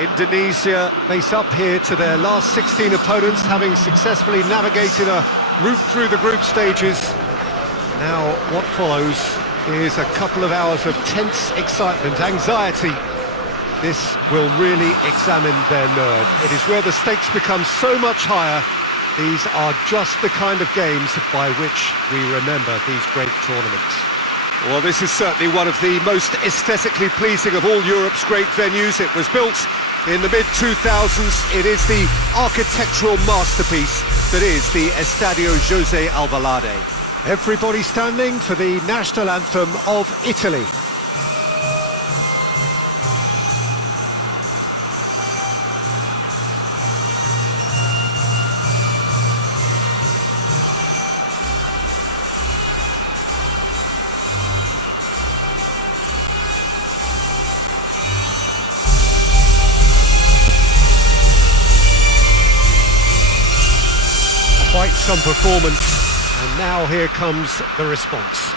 Indonesia face up here to their last 16 opponents, having successfully navigated a route through the group stages. Now, what follows is a couple of hours of tense excitement, anxiety. This will really examine their nerve. It is where the stakes become so much higher. These are just the kind of games by which we remember these great tournaments. Well, this is certainly one of the most aesthetically pleasing of all Europe's great venues. It was built in the mid-2000s. It is the architectural masterpiece that is the Estadio José Alvalade. Everybody standing for the national anthem of Italy. Quite some performance, and now here comes the response.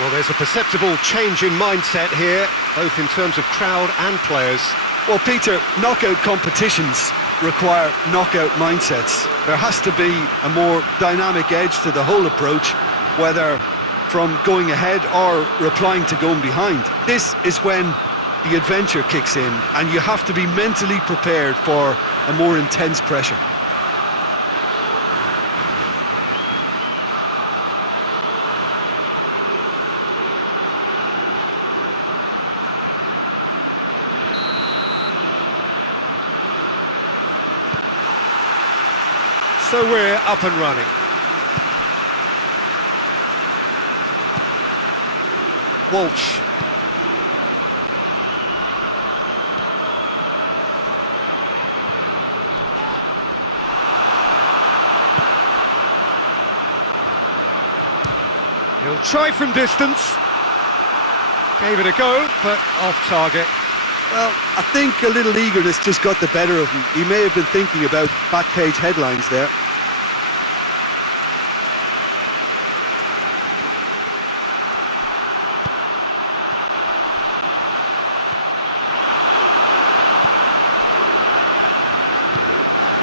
Well, there's a perceptible change in mindset here, both in terms of crowd and players. Well, Peter, knockout competitions require knockout mindsets. There has to be a more dynamic edge to the whole approach, whether from going ahead or replying to going behind. This is when the adventure kicks in, and you have to be mentally prepared for a more intense pressure. So we're up and running. Walsh. He'll try from distance. Gave it a go, but off target. Well, I think a little eagerness just got the better of him. He may have been thinking about back page headlines there.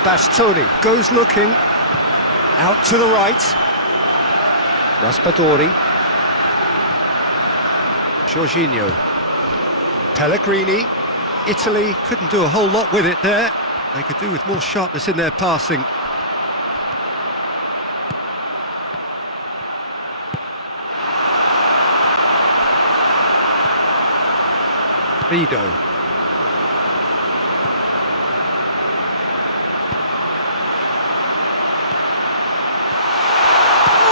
Bastoni goes looking. Out to the right. Raspadori. Jorginho. Pellegrini. Italy couldn't do a whole lot with it there. They could do with more sharpness in their passing. Vido.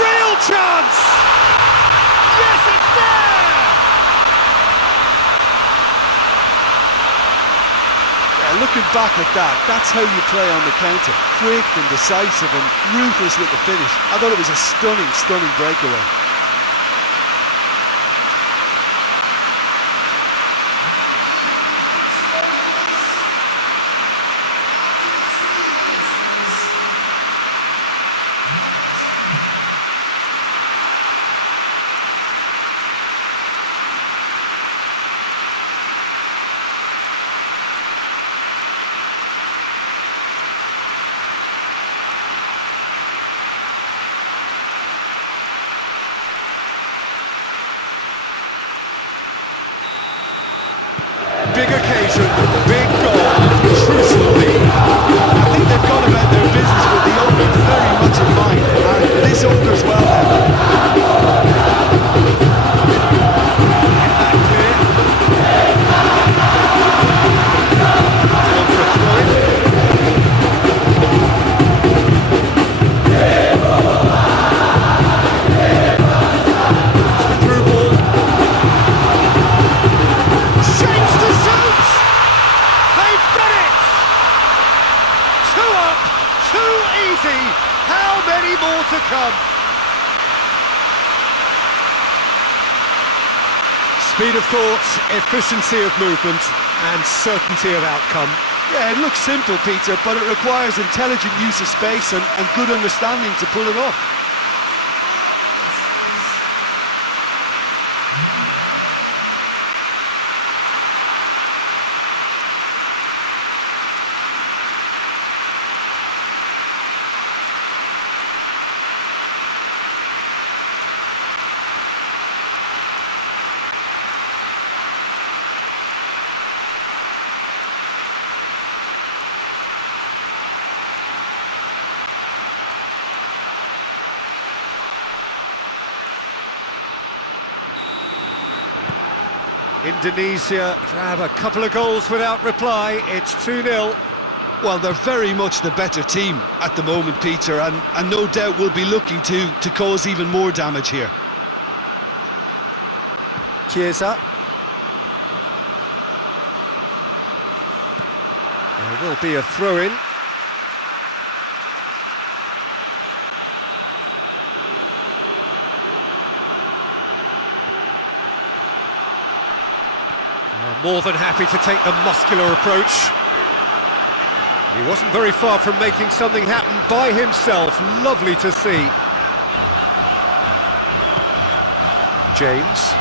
Real chance! Yes, it's there! Looking back at that, that's how you play on the counter. Quick and decisive and ruthless with the finish. I thought it was a stunning, stunning breakaway. Big occasion, big goal, crucial lead. I think they've gone about their business with the opening very much in mind, and this augurs well then. Get that clear. On for a throw. up! Too easy! How many more to come? Speed of thought, efficiency of movement, and certainty of outcome. Yeah, it looks simple, Peter, but it requires intelligent use of space and good understanding to pull it off. Indonesia grab a couple of goals without reply. It's 2-0. Well, they're very much the better team at the moment, Peter, and no doubt will be looking to cause even more damage here. Chiesa. There will be a throw-in. More than happy to take the muscular approach. He wasn't very far from making something happen by himself. Lovely to see. James.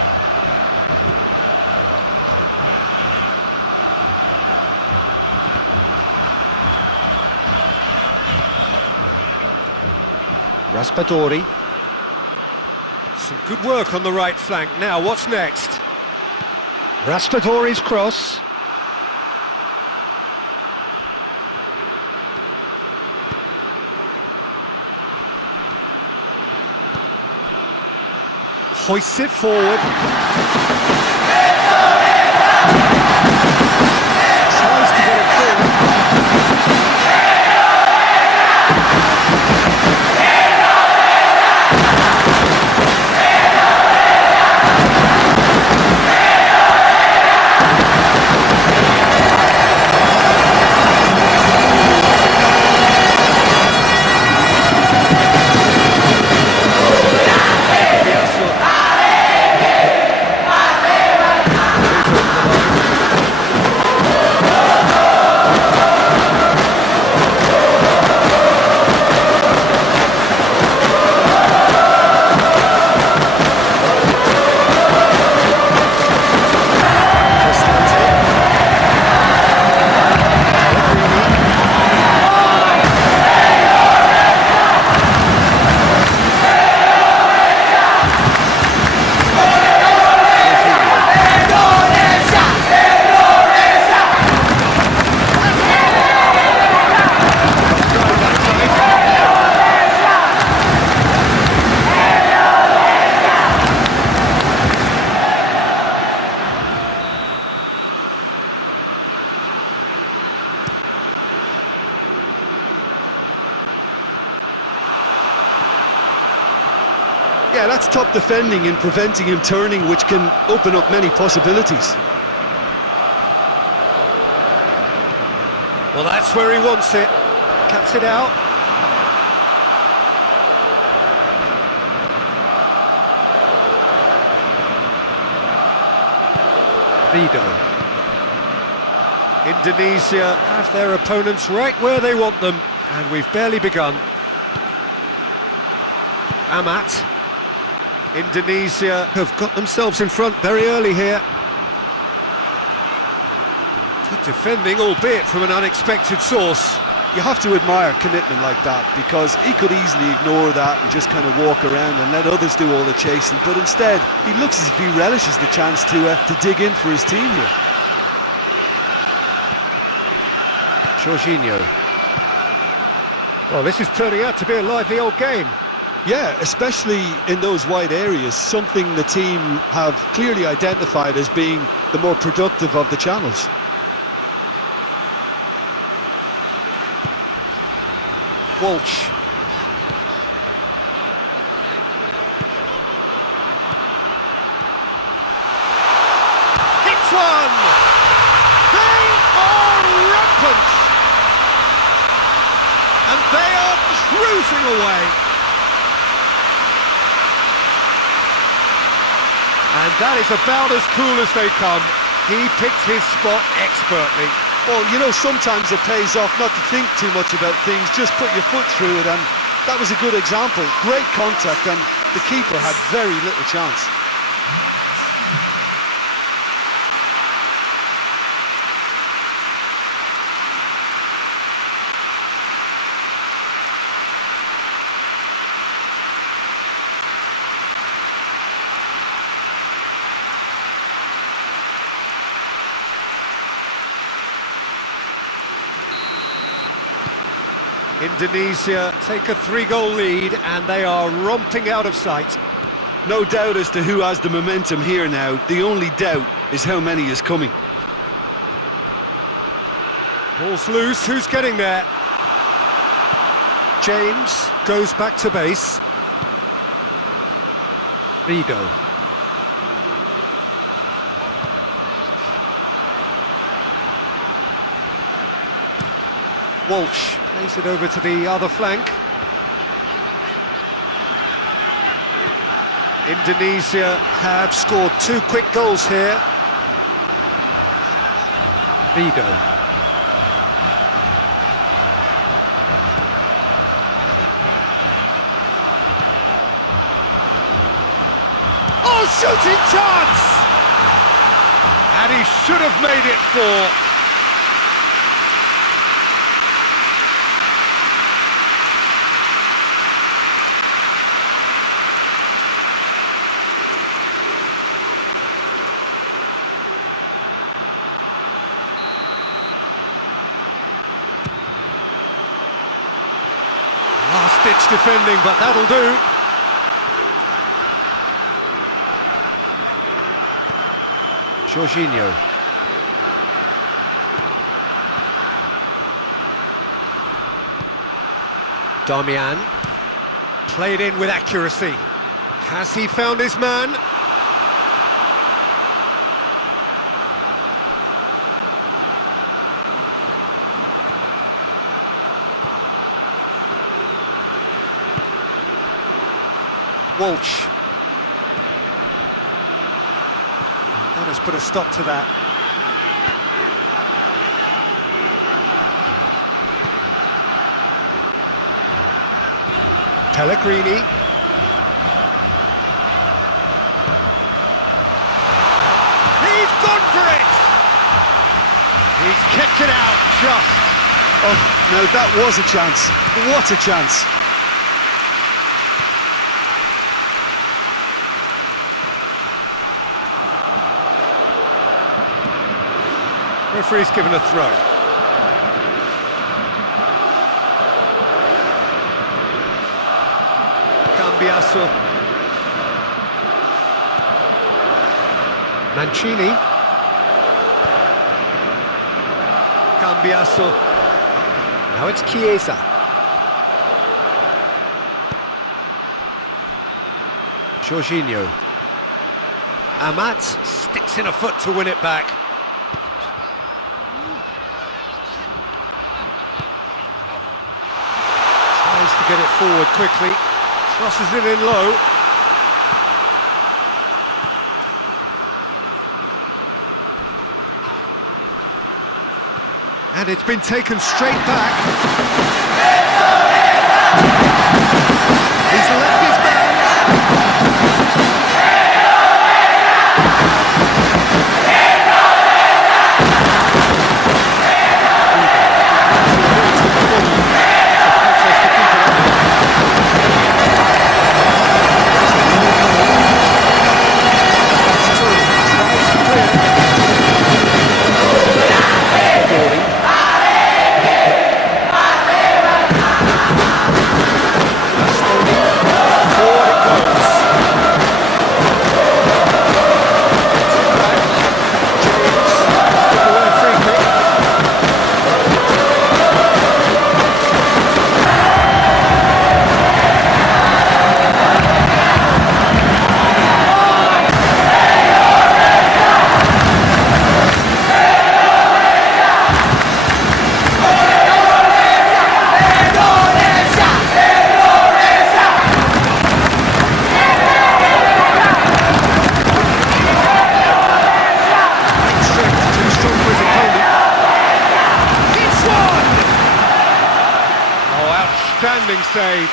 Raspadori. Some good work on the right flank. Now, what's next? Raspadori's cross. Hoists it forward. Tries to get it forward. Yeah, that's top defending and preventing him turning, which can open up many possibilities. Well, that's where he wants it. Cuts it out. Vido. Indonesia have their opponents right where they want them, and we've barely begun. Amat. Indonesia have got themselves in front very early here. Good defending, albeit from an unexpected source. You have to admire commitment like that, because he could easily ignore that and just kind of walk around and let others do all the chasing, but instead he looks as if he relishes the chance to dig in for his team here. Jorginho. Well, this is turning out to be a lively old game. Yeah, especially in those wide areas, something the team have clearly identified as being the more productive of the channels. Walsh. Hits one! They are rampant! And they are cruising away. And that is about as cool as they come. He picked his spot expertly. Well, you know, sometimes it pays off not to think too much about things, just put your foot through it, and that was a good example. Great contact, and the keeper had very little chance. Indonesia take a 3-goal lead and they are romping out of sight. No doubt as to who has the momentum here now. The only doubt is how many is coming. Ball's loose, who's getting there? James goes back to base. Vigo. Walsh plays it over to the other flank. Indonesia have scored 2 quick goals here. Vigo. Oh, shooting chance! And he should have made it 4. Last-ditch defending, but that'll do. Jorginho. Damian. Played in with accuracy. Has he found his man? Walsh. That has put a stop to that. Pellegrini. He's gone for it! He's kept it out just. Oh, no, that was a chance. What a chance. Referee's given a throw. Cambiasso. Mancini. Cambiasso. Now it's Chiesa. Jorginho. Amat sticks in a foot to win it back. To get it forward quickly, crosses it in low. And it's been taken straight back. He's left his man. Outstanding save.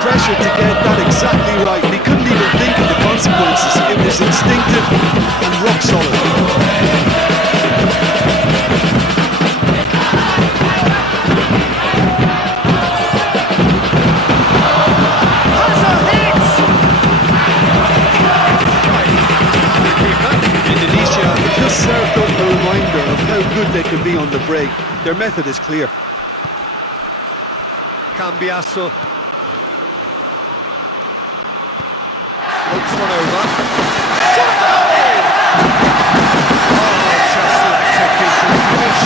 Pressure to get that exactly right, and he couldn't even think of the consequences. It was instinctive and rock solid. Indonesia just served up a reminder of how good they can be on the break. Their method is clear. Cambiasso. Floats one over. Oh, just like a decent finish.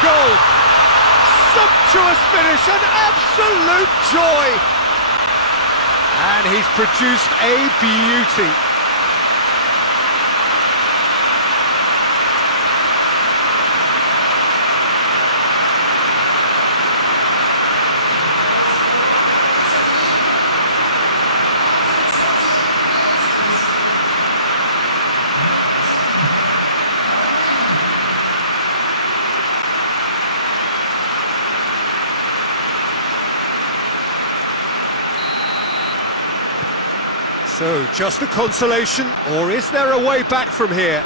Goal! Sumptuous finish, an absolute joy! And he's produced a beauty. So, just a consolation, or is there a way back from here?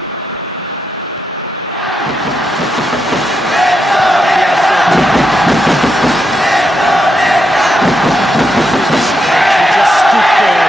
He just stood firm.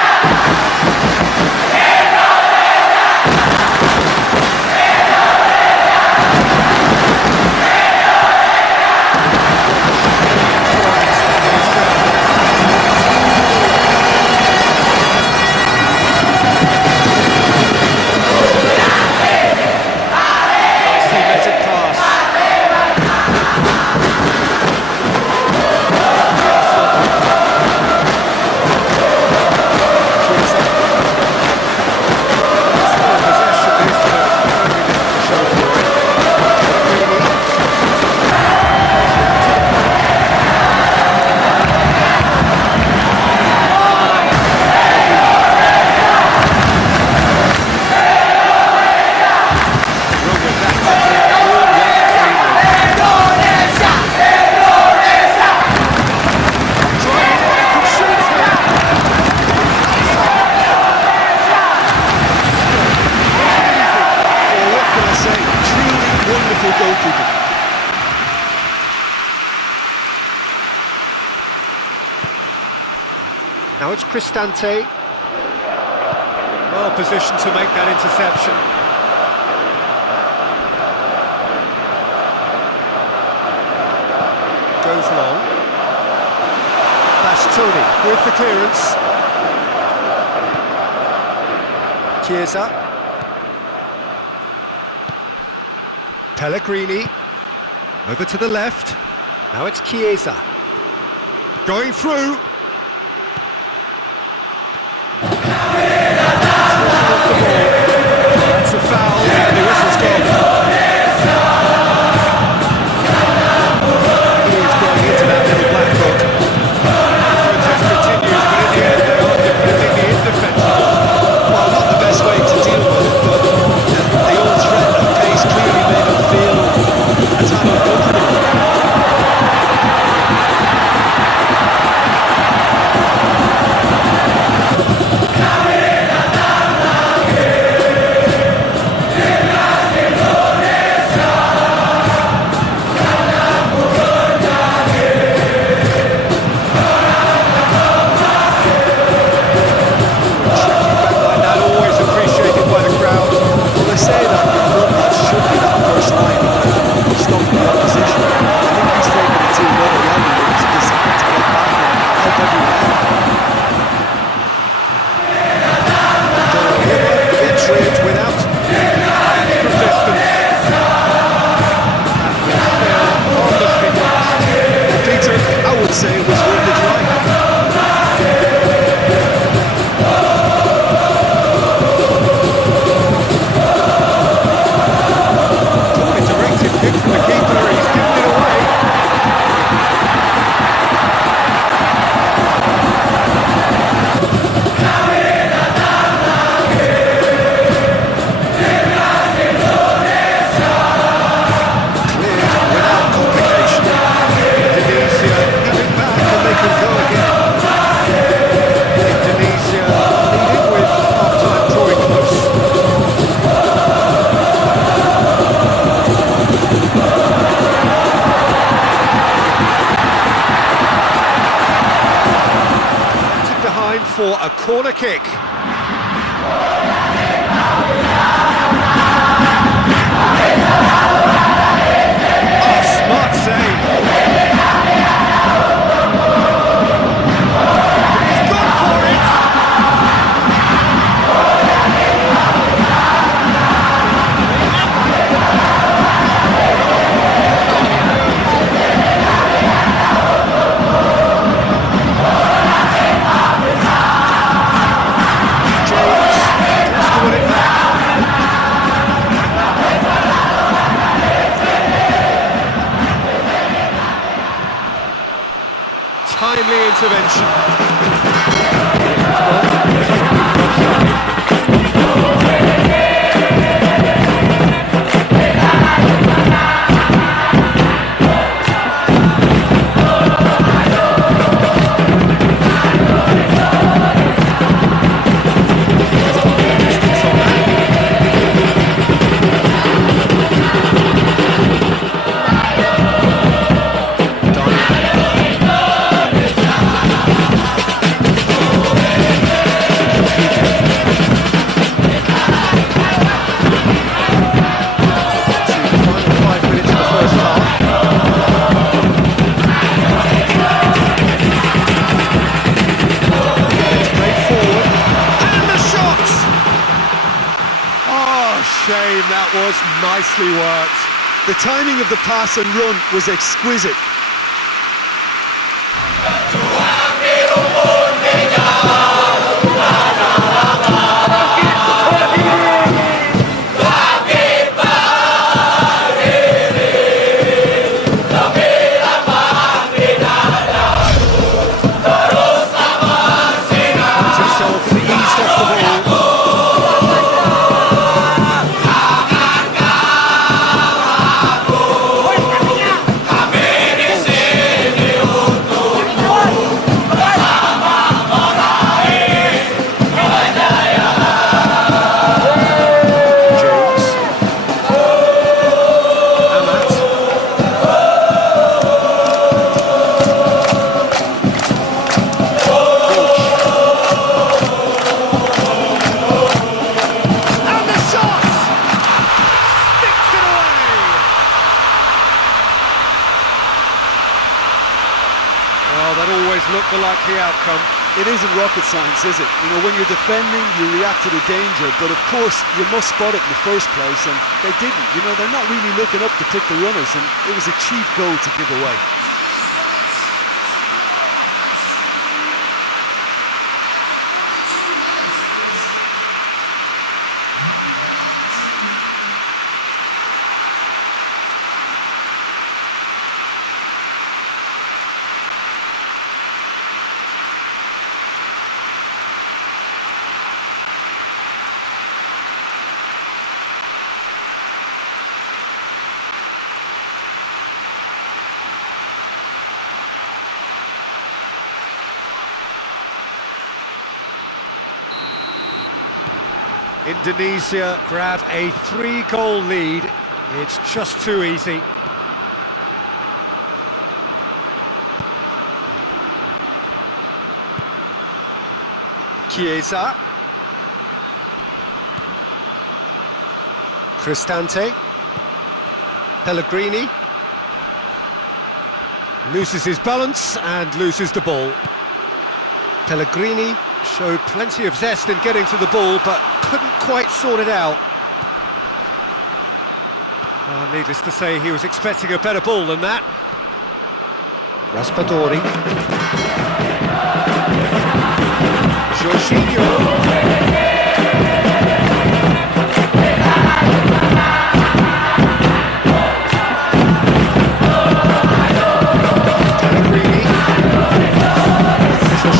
Now it's Cristante. Well positioned to make that interception. Goes long. That's Tony with the clearance. Chiesa. Pellegrini. Over to the left. Now it's Chiesa. Going through. That's a foul, and the whistle's gone. He is going into that little black book. The protest continues, but in the end they are defending the indefensible. Well, not the best way to deal with it, but the old threat of pace clearly made him feel a tad uncomfortable. For a corner kick. Oh, smart save. He's gone for it. Timely intervention. Shame, that was nicely worked. The timing of the pass and run was exquisite. the likely outcome. It isn't rocket science, is it? You know, when you're defending, you react to the danger, but of course, you must spot it in the first place, and they didn't. You know, they're not really looking up to pick the runners, and it was a cheap goal to give away. Indonesia grab a 3-goal lead. It's just too easy. Chiesa. Cristante. Pellegrini. Loses his balance and loses the ball. Pellegrini showed plenty of zest in getting to the ball, but couldn't quite sort it out. Needless to say, he was expecting a better ball than that. Raspadori. Jorginho.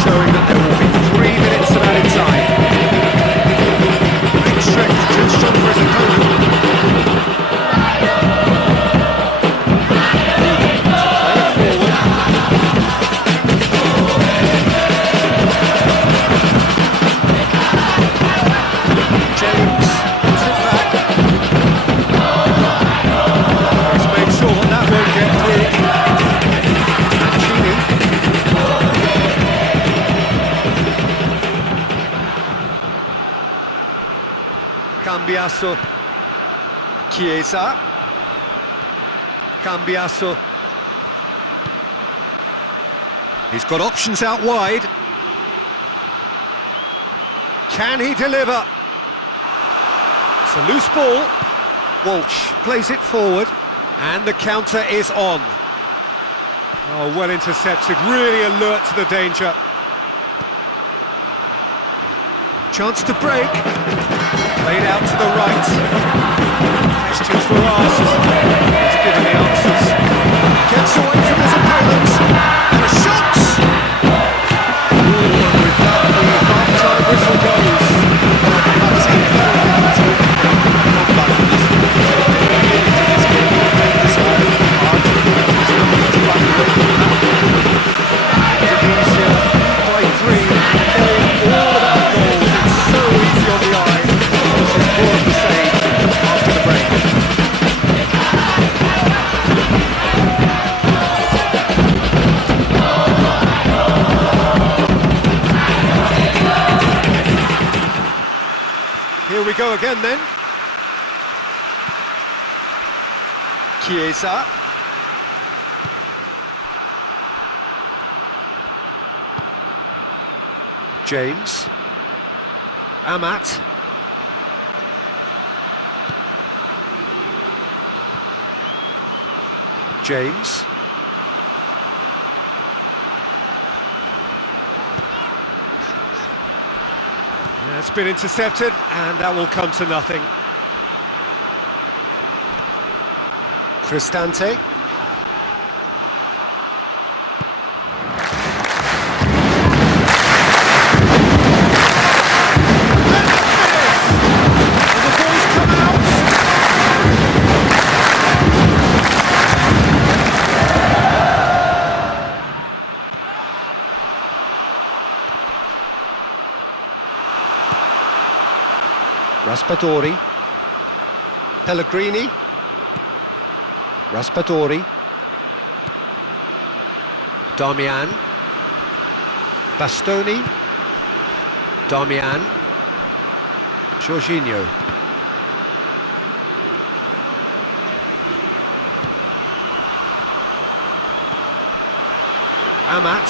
Showing that there will be 3 minutes of added time. Big stretch, too strong for his opponent. James puts it back. He's made sure that won't get through. Mancini. Cambiasso. Chiesa. Cambiasso. He's got options out wide. Can he deliver? It's a loose ball. Walsh plays it forward, and the counter is on. Oh, well intercepted, really alert to the danger. Chance to break. Played out to the right. Questions were asked. He's given the answers. Gets away from his opponent. And a shot! Ooh, and with that, the half-time whistle goes. That's incredibly come back from this one. This game will make this hard. There's no need to back away from that. Indonesia by 3. Playing all about goals. It's so easy on the eye. More of the same after the break. Here we go again then. Chiesa. James. Amat. James. Yeah, it's been intercepted, and that will come to nothing. Cristante. Raspadori. Pellegrini. Raspadori. Darmian. Bastoni. Darmian. Jorginho. Amat.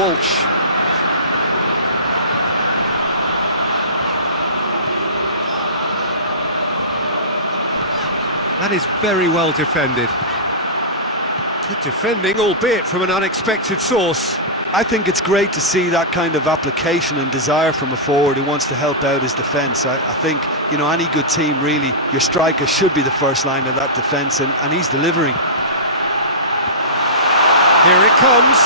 Walsh. That is very well defended. Good defending, albeit from an unexpected source. I think it's great to see that kind of application and desire from a forward who wants to help out his defence. I think, you know, any good team, really, your striker should be the first line of that defence, and he's delivering. Here it comes.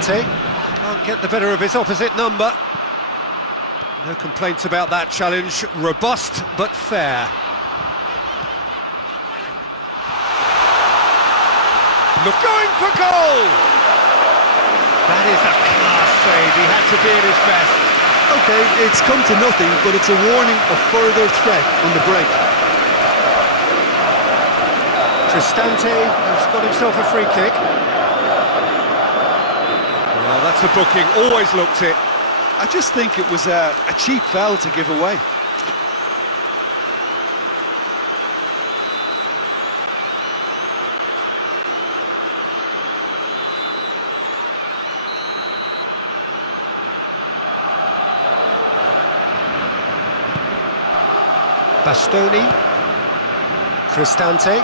Can't get the better of his opposite number. No complaints about that challenge. Robust but fair. Look, going for goal! That is a class save. He had to be at his best. Okay, it's come to nothing, but it's a warning of further threat on the break. Cristante has got himself a free kick. Well, that's a booking, always looked it. I just think it was a cheap foul to give away. Bastoni, Cristante.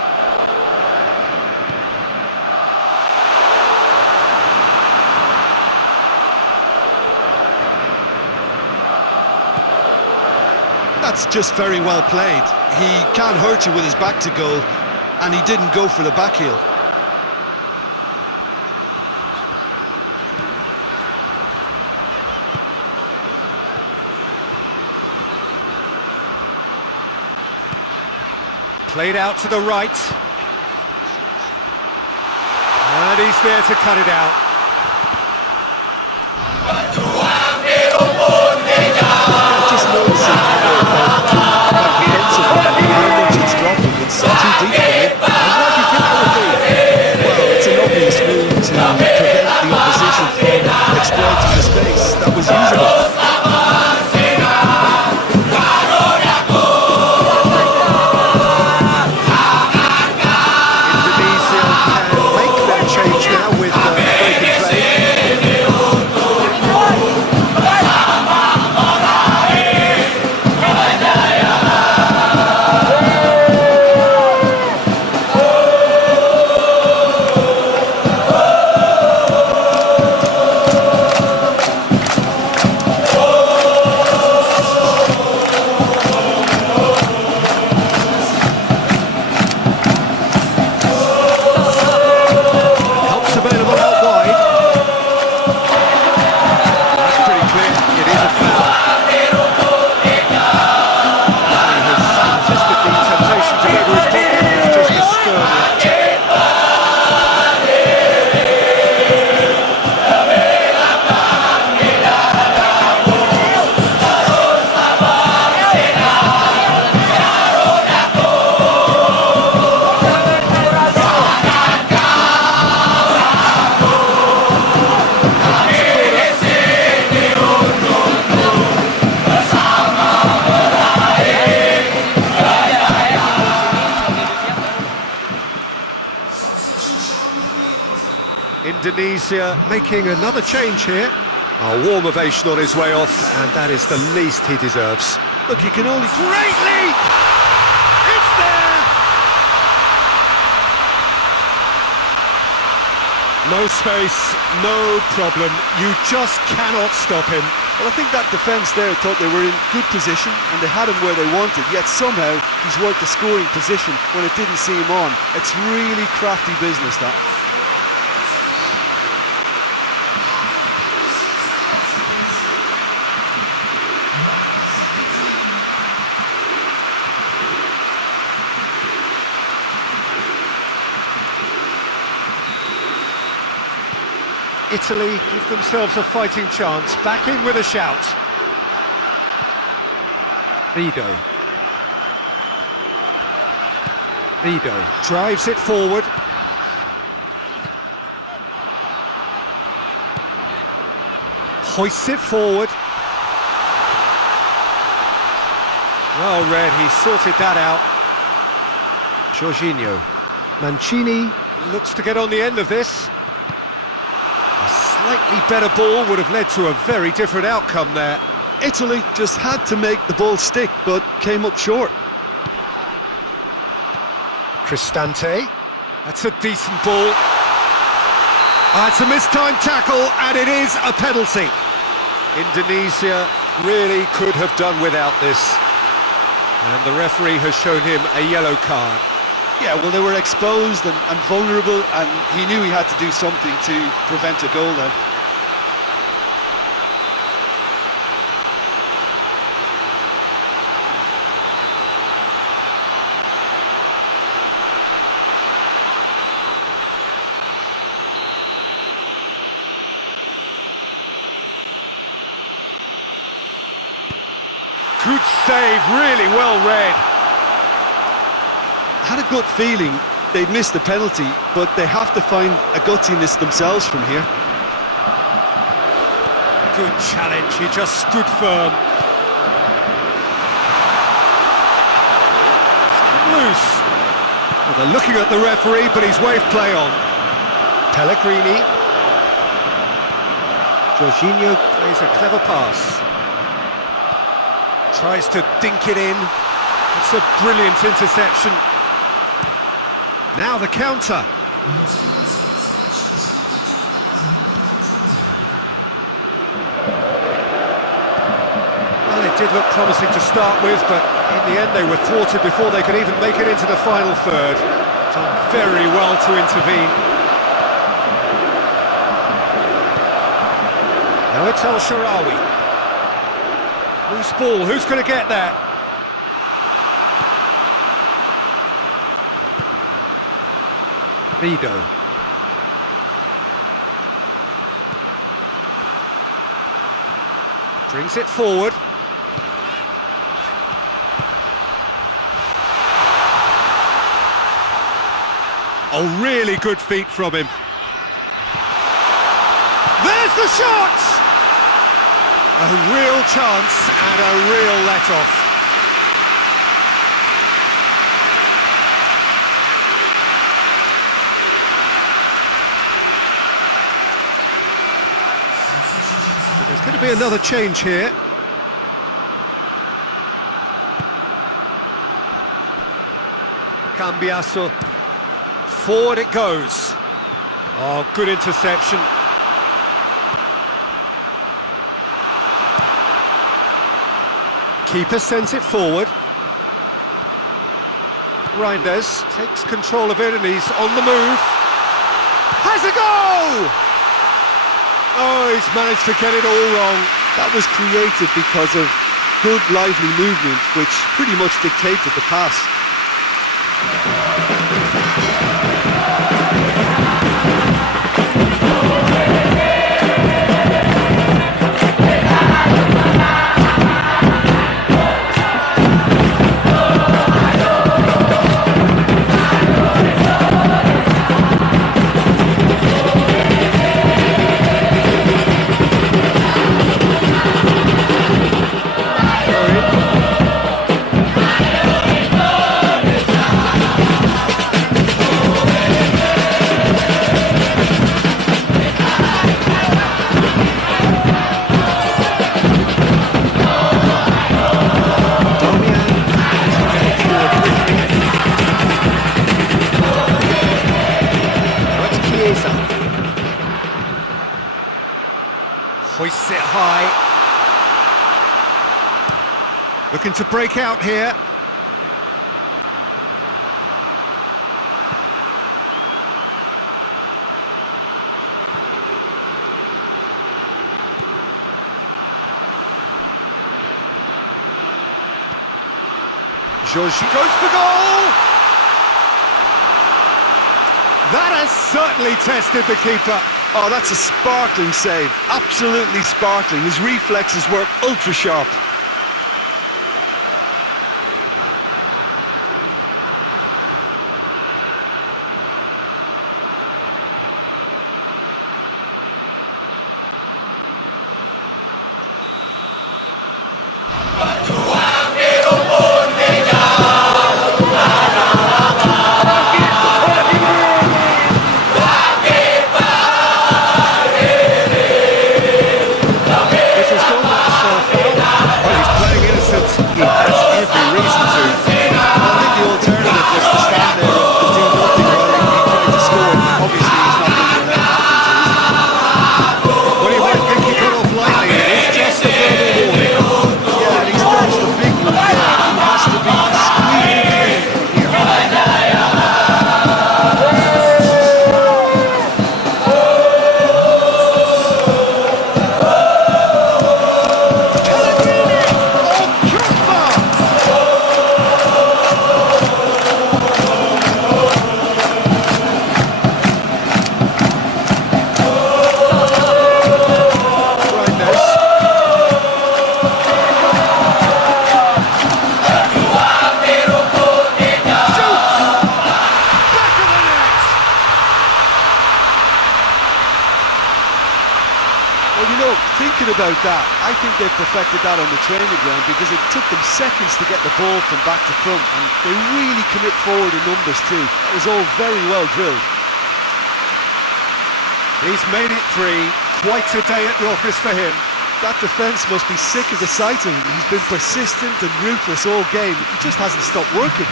That's just very well played. He can't hurt you with his back to goal, and he didn't go for the back heel. Played out to the right. And he's there to cut it out. Just noticing how much it's dropping. It's too deep for me. And what do you think it would be? Well, it's an obvious move to prevent the opposition from exploiting the space that was usable. Indonesia making another change here. A warm ovation on his way off, and that is the least he deserves. Look, you can only... Great leap! It's there! No space, no problem. You just cannot stop him. Well, I think that defence there thought they were in good position and they had him where they wanted, yet somehow he's worked a scoring position when it didn't see him on. It's really crafty business, that. Italy give themselves a fighting chance, back in with a shout. Vido drives it forward. Hoists it forward. Well read, he sorted that out. Jorginho. Mancini looks to get on the end of this. Slightly better ball would have led to a very different outcome there. Italy just had to make the ball stick, but came up short. Cristante, that's a decent ball. It's a mistimed tackle, and it is a penalty. Indonesia really could have done without this. And the referee has shown him a yellow card. Yeah, well, they were exposed and vulnerable, and he knew he had to do something to prevent a goal then. Good save, really well read. Had a gut feeling they'd missed the penalty, but they have to find a gutsiness themselves from here. Good challenge, he just stood firm. It's loose. Well, they're looking at the referee, but he's waved play on. Pellegrini. Jorginho plays a clever pass. Tries to dink it in. It's a brilliant interception. Now the counter. Well, it did look promising to start with, but in the end they were thwarted before they could even make it into the final third. Done very well to intervene. Now it's El Shaarawy. Loose ball, who's going to get that? Vido. Brings it forward. Oh, really good feet from him. There's the shot! A real chance and a real let-off. There's going to be another change here. Cambiaso. Forward it goes. Oh, good interception. Keeper sends it forward. Reinders takes control of it and he's on the move. Has a goal! Oh, he's managed to get it all wrong. That was created because of good, lively movement, which pretty much dictated the pass. Hoists it high. Looking to break out here. George goes for goal! That has certainly tested the keeper. Oh, that's a sparkling save. Absolutely sparkling. His reflexes were ultra sharp. Thinking about that, I think they've perfected that on the training ground because it took them seconds to get the ball from back to front, and they really commit forward in numbers too. That was all very well drilled. He's made it three. Quite a day at the office for him. That defence must be sick of the sight of him. He's been persistent and ruthless all game. He just hasn't stopped working.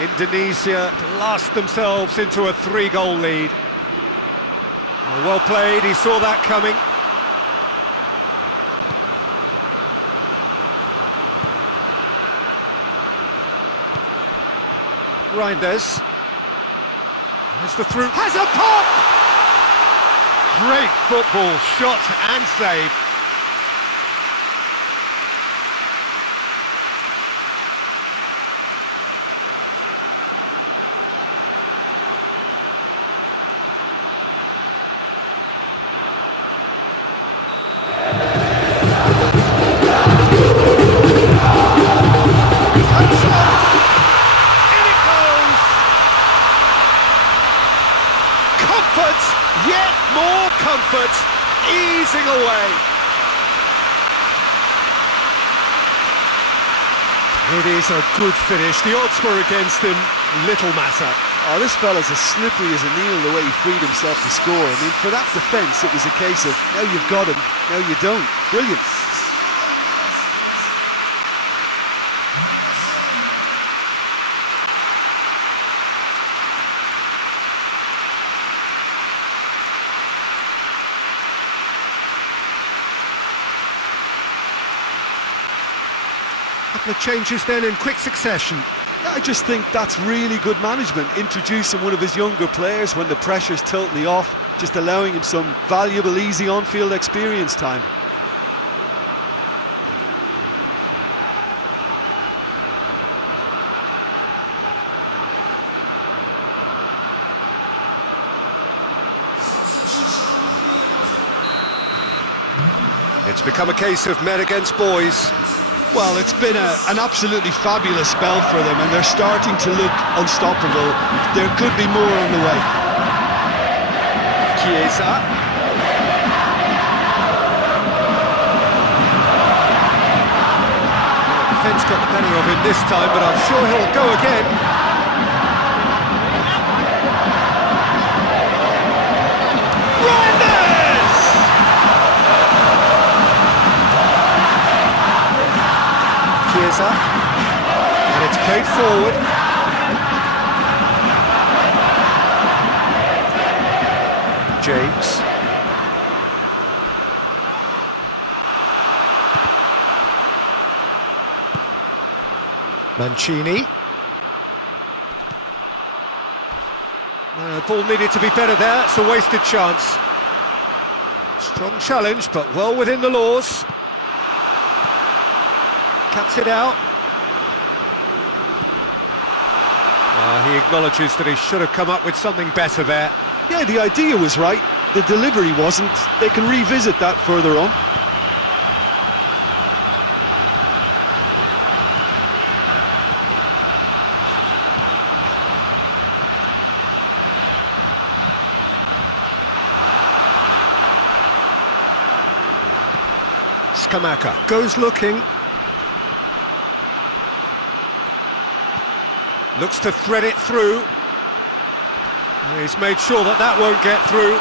Indonesia blast themselves into a 3-goal lead. Well played, he saw that coming. Reinders. There's the through. Has a pop! Great football, shot and save. Yet more comfort, easing away. It is a good finish. The odds were against him, little matter. Oh, this fella's as slippery as an eel the way he freed himself to score. I mean, for that defence, it was a case of, now you've got him, now you don't. Brilliant. Couple of changes then in quick succession. Yeah, I just think that's really good management, introducing one of his younger players when the pressure's totally off, just allowing him some valuable, easy on-field experience time. It's become a case of men against boys. Well, it's been an absolutely fabulous spell for them, and they're starting to look unstoppable. There could be more on the way. Chiesa. Defence got the better of him this time, but I'm sure he'll go again. Right! Bisa. And it's played forward. James. Mancini. Ball needed to be better there, it's a wasted chance. Strong challenge, but well within the laws. Cuts it out. He acknowledges that he should have come up with something better there. Yeah, the idea was right, the delivery wasn't. They can revisit that further on. Kamaka goes looking. Looks to thread it through. He's made sure that that won't get through.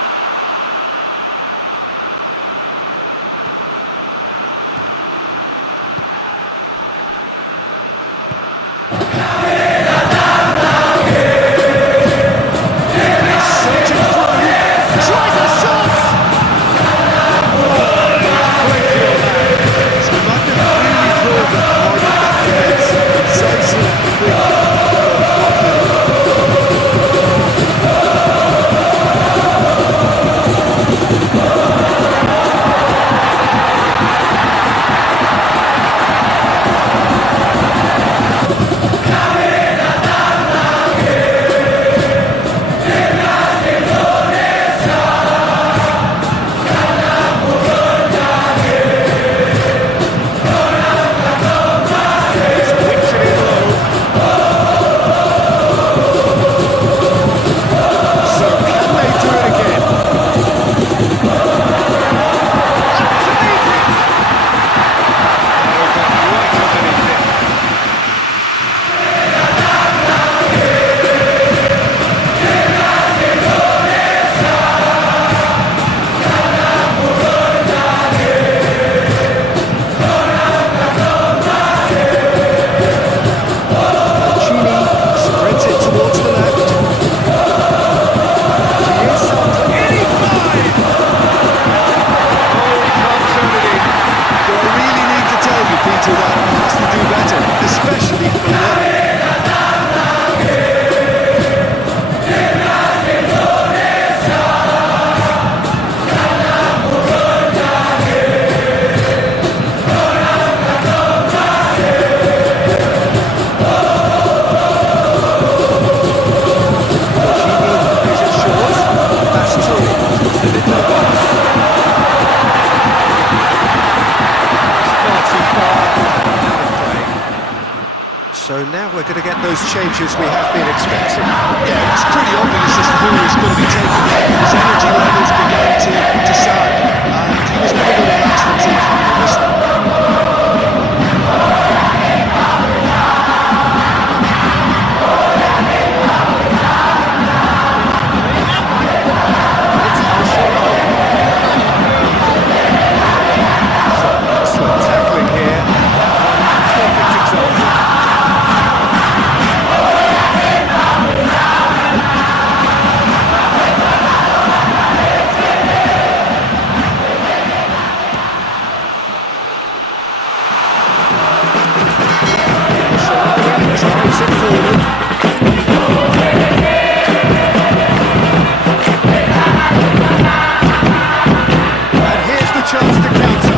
So now we're going to get those changes we have been expecting. Yeah, it's pretty obvious as to who is going to be taking off. His energy levels began to sag, and he was never going to last until the final whistle. Excellent tackling here. Perfect example. Drives it forward. And here's the chance to counter.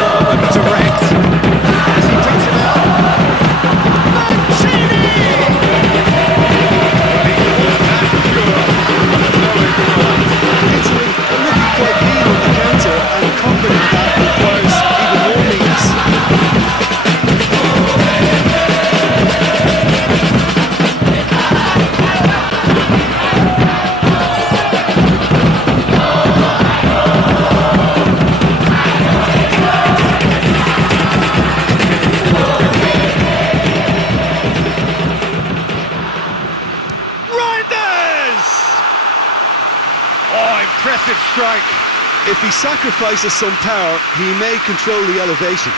Warm and direct. As he picks it out. Mancini! He caught that pure. No equaliser. Italy are looking quite keen on the counter, and confident that requires even more means. Impressive strike. If he sacrifices some power, he may control the elevation.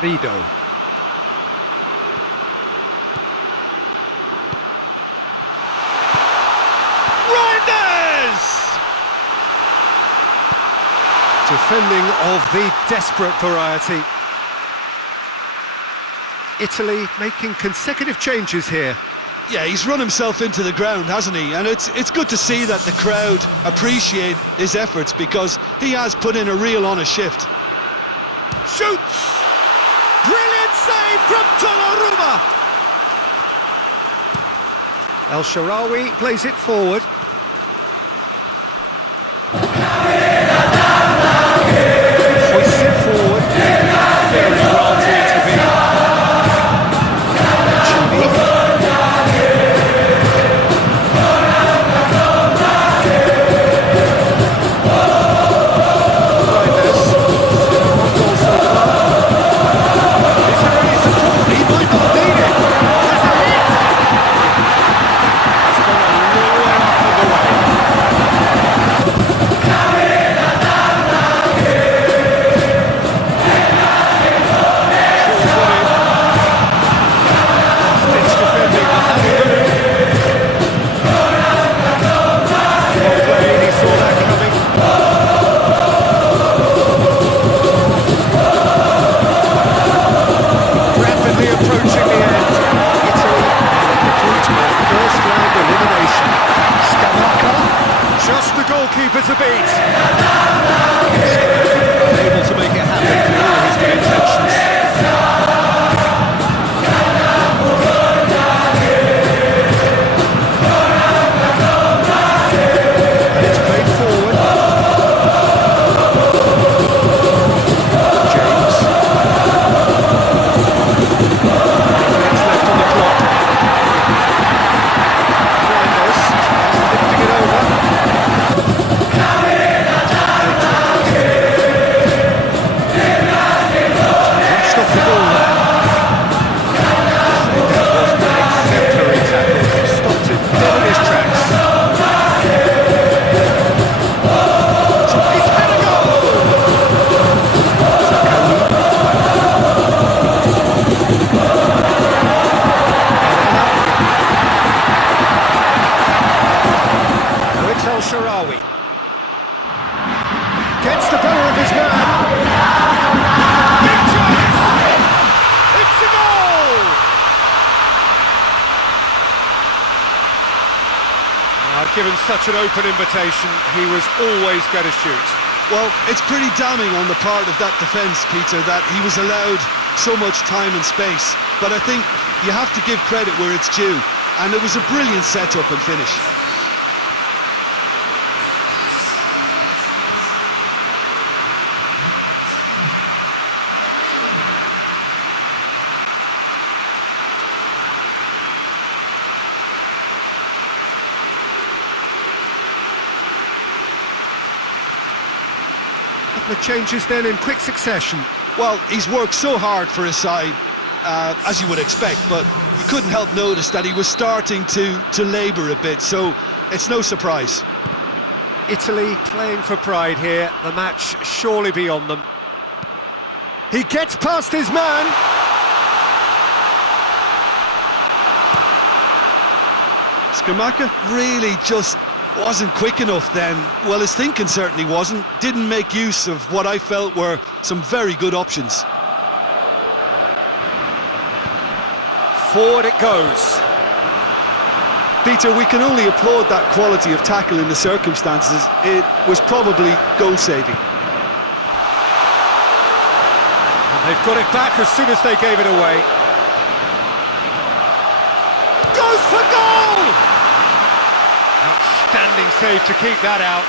Rido. Reinders! Defending of the desperate variety. Italy making consecutive changes here. Yeah, he's run himself into the ground, hasn't he? And it's good to see that the crowd appreciate his efforts, because he has put in a real honest shift. Shoots! Brilliant save from Donnarumma! El Shaarawy plays it forward. Hoists it forward. Very well to intervene. Keeper to beat. Unable to make it happen for all his good intentions. And it's played forward. James. 8 minutes left on the clock. Reinders lifting it over. El Shaarawy gets the better of his man. Big chance! It's a goal! Given such an open invitation, he was always going to shoot. Well, it's pretty damning on the part of that defence, Peter, that he was allowed so much time and space. But I think you have to give credit where it's due, and it was a brilliant set-up and finish. The changes then in quick succession. Well, he's worked so hard for his side, as you would expect, but you couldn't help notice that he was starting to labour a bit, so it's no surprise. Italy playing for pride here, the match surely beyond them. He gets past his man. Scamacca really just wasn't quick enough then. Well, his thinking certainly wasn't. Didn't make use of what I felt were some very good options. Forward it goes. Peter, we can only applaud that quality of tackle in the circumstances. It was probably goal-saving. And they've got it back as soon as they gave it away. Goes for goal! Outstanding save to keep that out.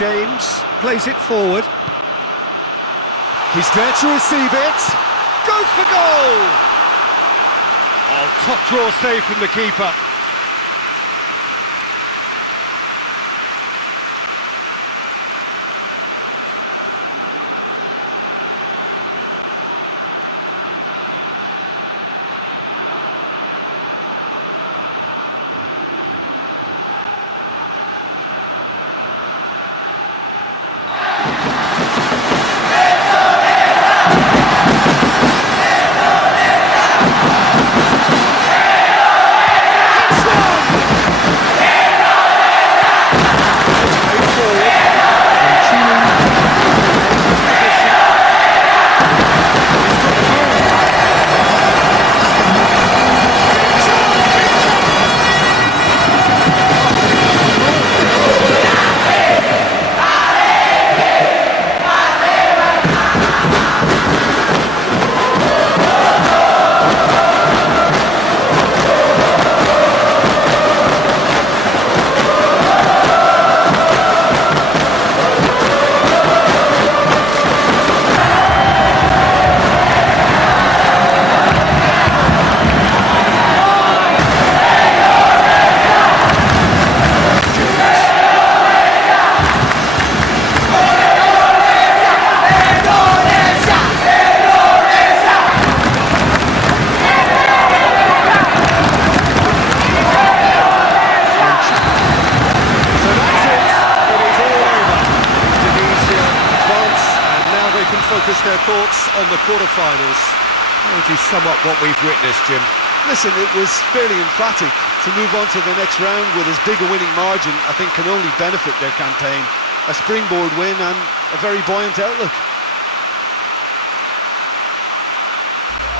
James plays it forward. He's there to receive it. Goes for goal! Oh, top draw save from the keeper. Focus their thoughts on the quarter-finals. How would you sum up what we've witnessed, Jim? Listen, it was fairly emphatic. To move on to the next round with as big a winning margin, I think can only benefit their campaign. A springboard win and a very buoyant outlook.